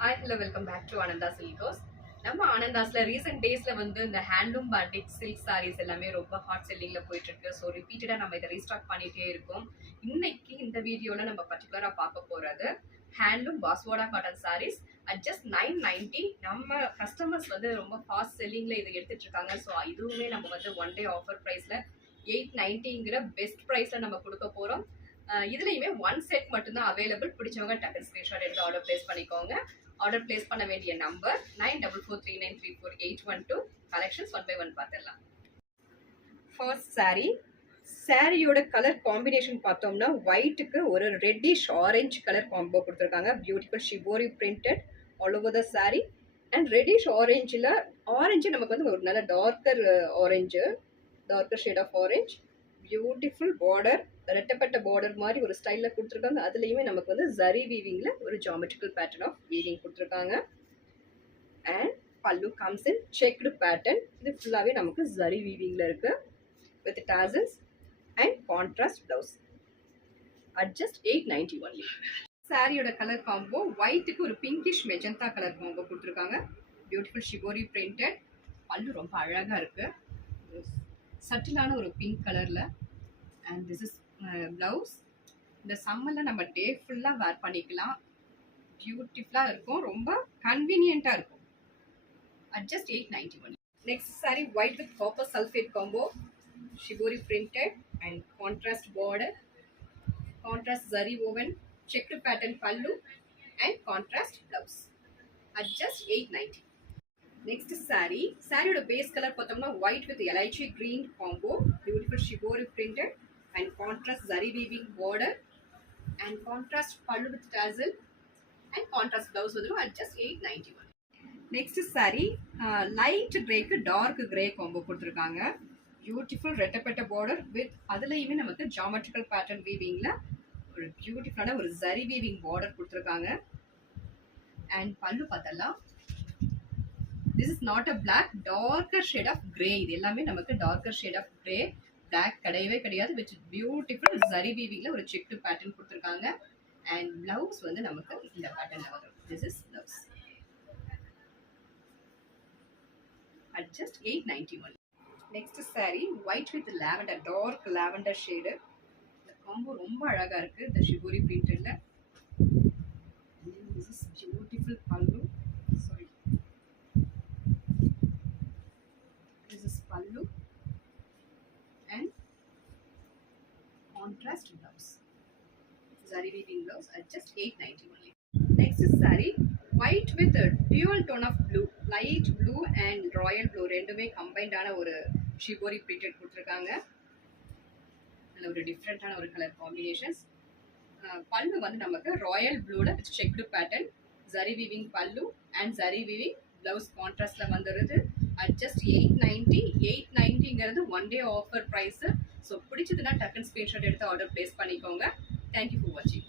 Hi, hello, welcome back to Ananda Silkos. நம்ம ஆனந்தாஸ்ல recent டேஸ்ல வந்து இந்த ஹேண்ட்லூம் பாண்டிக் சில்க் சாரீஸ் எல்லாமே ரொம்ப ஹாட் செல்லிங்ல போயிட்டு இருக்கு. ஸோ ரிப்பீட்டடா நம்ம இதை ரீஸ்டாக் பண்ணிட்டே இருக்கோம். இன்னைக்கு இந்த வீடியோல நம்ம பர்டிகுலரா பார்க்க போறது ஹேண்ட்லூம் பாஸ்வோடா காட்டன் சாரீஸ் அட் ஜஸ்ட் 990. நம்ம கஸ்டமர்ஸ் வந்து ரொம்ப ஃபாஸ்ட் செல்லிங்ல இதை எடுத்துட்டு இருக்காங்க. ஸோ இதுவுமே நம்ம வந்து ஒன் டே ஆஃபர் ப்ரைஸ்ல 890ங்கிற பெஸ்ட் ப்ரைஸ்ல நம்ம கொடுக்க போறோம். இதுலயுமே ஒன் செட் மட்டும்தான் அவைலபிள். பிடிச்சவங்க டக்கு ஸ்கிரீன்ஷாட் எடுத்து ஆர்டர் பிளேஸ் பண்ணிக்கோங்க. ஆர்டர் பிளேஸ் பண்ண வேண்டிய number 9443934812. Collections one by one பார்த்துடலாம். ஃபர்ஸ்ட் சாரியோட கலர் காம்பினேஷன் பார்த்தோம்னா ஒயிட்டுக்கு ஒரு ரெட்டிஷ் ஆரஞ்சு கலர் காம்போ கொடுத்துருக்காங்க. Beautiful shibori printed all over the sari. And reddish orange நமக்கு வந்து ஒரு நல்ல darker shade of orange. Beautiful border, ரெட்டப்பட்ட பார்டர் மாதிரி ஒரு ஸ்டைலில் கொடுத்துருக்காங்க. அதுலேயுமே நமக்கு வந்து ஜரி வீவிங்கில் ஒரு ஜாமெட்ரிக்கல் பேட்டர்ன் ஆஃப் வீவிங் கொடுத்துருக்காங்க. அண்ட் பல்லு கம்ஸ் இன் செக்டு பேட்டர்ன். இது ஃபுல்லாகவே நமக்கு ஜரி வீவிங்கில் இருக்குது with tassels and contrast blouse at just 890 only. சாரியோட கலர் காம்போ ஒயிட்டுக்கு ஒரு பிங்கிஷ் மெஜந்தா கலர் காம்போ கொடுத்துருக்காங்க. Beautiful shibori printed. பல்லு ரொம்ப அழகாக இருக்குது, சட்டிலான ஒரு பிங்க் கலரில். And this is blouse. இந்த சம்மரில் நம்ம டே ஃபுல்லாக வேர் பண்ணிக்கலாம். பியூட்டிஃபுல்லாக இருக்கும், ரொம்ப கன்வீனியண்ட்டாக இருக்கும். At just 891. Next sari white with copper sulphate combo, shibori printed and contrast border, contrast zari woven, checked pattern pallu and contrast blouse at just 890. Next சாரியோட பேஸ் கலர் பார்த்தோம்னா white with elaichi green combo, beautiful shibori printed and contrast zari weaving border and contrast pallu with tassel and contrast blouse வந்துடும் at just 891. Next sari light கிரேக்கு dark grey combo கொடுத்துருக்காங்க. Beautiful ரெட்டப்பட்ட border with அதுலேயுமே நமக்கு geometrical pattern வீவிங்கில் ஒரு பியூட்டிஃபுல்லான ஒரு zari weaving border கொடுத்துருக்காங்க. And பல்லு பார்த்தலாம், this is not a black, darker shade of grey. இது எல்லாமே நமக்கு darker shade of grey. black கிடையவே கிடையாது. which beautiful zari weaving ல ஒரு checked pattern கொடுத்திருக்காங்க. and blouse வந்து நமக்கு இந்த patternல வரும். this is blouse at just 891. next saree white with lavender, dark lavender shade. இந்த காம்போ ரொம்ப அழகா இருக்கு. இந்த shibori பிரிண்டட்ல. this is beautiful pallu. Pallu and contrast blouse, zari weaving blouse at just 890 only. Next is saree white with a dual tone of blue, light blue and royal blue ரெண்டுமே combined ஆன ஒரு shibori printed கொடுத்திருக்காங்க. நல்ல ஒரு டிஃபரண்டான ஒரு colour combinations. Pallu வந்து நமக்கு royal ப்ளூல with checked pattern, zari weaving பல்லு and zari weaving blouse கான்ட்ராஸ்ட்ல வந்துருது at just 890. 890ங்கிறது one day offer price. So பிடிச்சதுன்னா டக்குன்னு ஸ்க்ரீன்ஷாட் எடுத்து ஆர்டர் பிளேஸ் பண்ணிக்கோங்க. தேங்க்யூ ஃபார் வாட்சிங்.